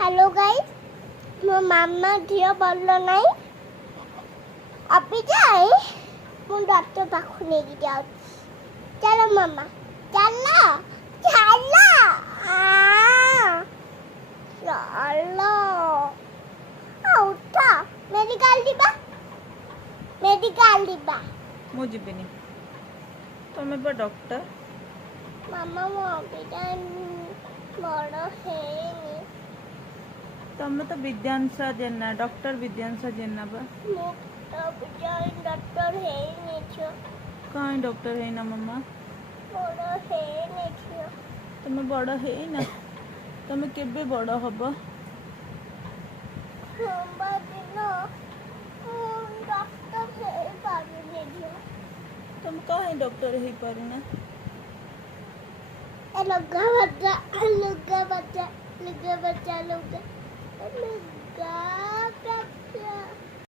hello guys मो मामा धियो बोल नहीं अभी जाए मु डॉक्टर पाखु नहीं की जाओ चलो मामा चलो चलो चलो उठा मेडिकल दीबा मु जीविनी तुम बा डॉक्टर मामा मो अभी बड़ है तुम तो विद्यांशा जेना डॉक्टर विद्यांशा जेना बा मो अभी डॉक्टर है कहीं डॉक्टर है ना मम्मा बड़ है तुम बड़ है ना तुम केबे बड़ हब सोमवार दिन डॉक्टर है पानी झियो तुम कहीं डॉक्टर हो पारुना लुगा बच्चा